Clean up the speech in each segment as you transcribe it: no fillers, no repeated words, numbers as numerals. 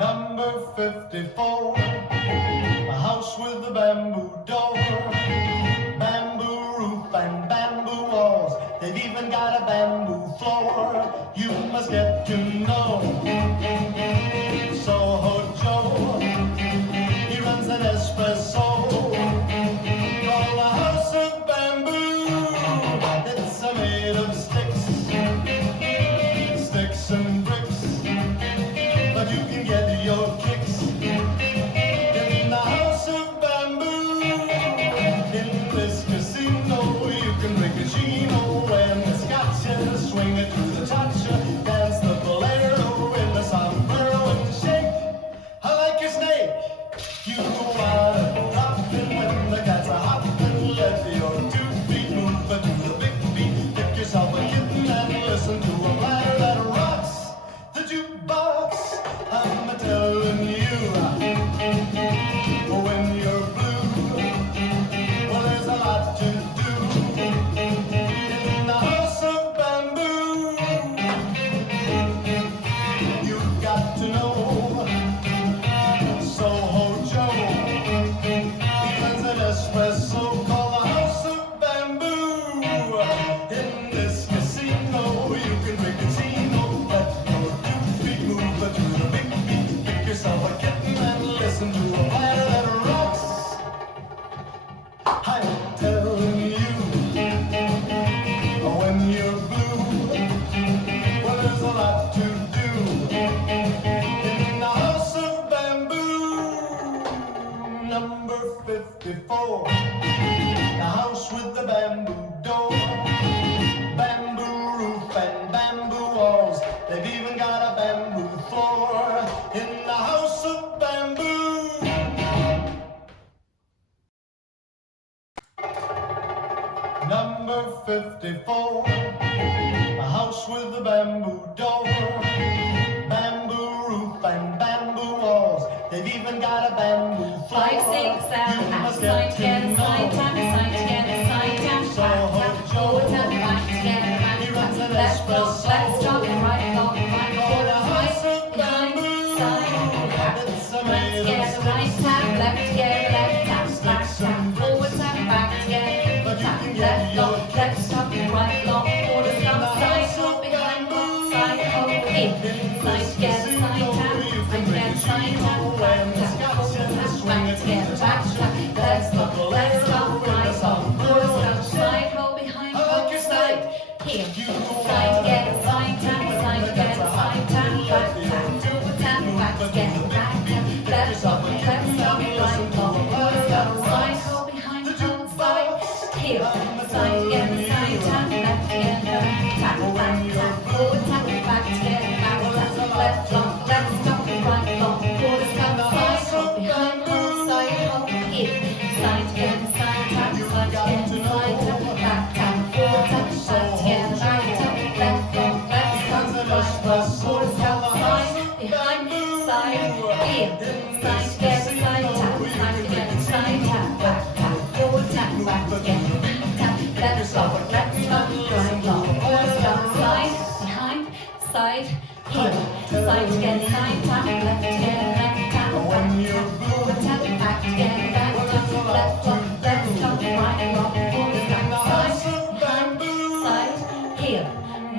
Number 54, a house with a bamboo door, bamboo roof and bamboo walls. They've even got a bamboo floor. You must get to know Soho Joe. He runs an espresso called a house of bamboo. It's made of sticks and bricks, but you can get your kicks in the house of bamboo. In this casino you can drink a chino and the scotcha, swing it to the cha-cha, dance the bolero in the sombrero and shake like a snake. You wanna drop in when the cats are hopping, let your 2 feet move to the big beat. Pick yourself a kitten and listen to a platter that rocks the jukebox. I'm telling you, when you're blue, well, there's a lot to do in the house of bamboo. You've got to know Soho Joe. He runs an espresso called the house of bamboo. In this casino, you can drink a chino, let your 2 feet move to the big beat. Pick yourself a kitten and listen to a platter that rocks. I'm telling you, when you're blue, well, there's a lot to do in the house of bamboo. Number 54, the house with the bamboo door, bamboo roof and bamboo walls. They've even got a bamboo floor in the house of bamboo. Number 54, a house with a bamboo door, bamboo roof and bamboo walls. They've even got a bamboo floor. 5, 6, 7, You must side get to together, side know tap, side together, side tap, Soho back tap, Joe. forward tap, back together, back He runs tap, an left block, espresso left stop, right block, right called forward, a house right, of behind, bamboo. side, back, It's left made of together, right tap, left together, left tap, back sticks tap, and forward tap, back together, but you tap, can get left your block, left stop, right block, forward stop, side hop, behind block, side hop, in, side together, side tap, side together, side tap, back tap, forward tap, back together, back tap, left block, left stop, right block, forward stop, side hop, behind block, side, here, side together, side tap, side together, side tap, back tap, forward tap, back together, back tap, left block, left stop, right block, forward stop, side hop, behind block, side, here, side together, side tap, left together, tap, back tap, forward tap, back together, back tap, left block, left stop, right block, forward stop, side hop, behind block, side hop, here, side together, side tap, side together, side tap, back tap, forward tap, side together, back tap, left block, left stop, right block, forward stop, side, behind, side, here, side together, side tap, side together, side tap, back tap, forward tap, back together, back tap, left stop, right block, forward stop, side, behind, side, here, side together, side tap, left together, left tap, back tap, forward tap, back together, back tap, left block, left stop, right block, forward stop, side, behind, side, here,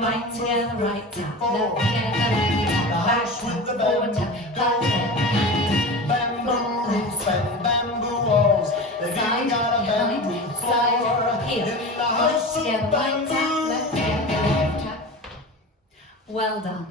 right together, right tap, left together, left tap, back tap, forward tap, back together, bamboo roof and bamboo walls. They've even got a bamboo floor here, in the right house of together, right tap, bamboo. left together, left tap. Well done.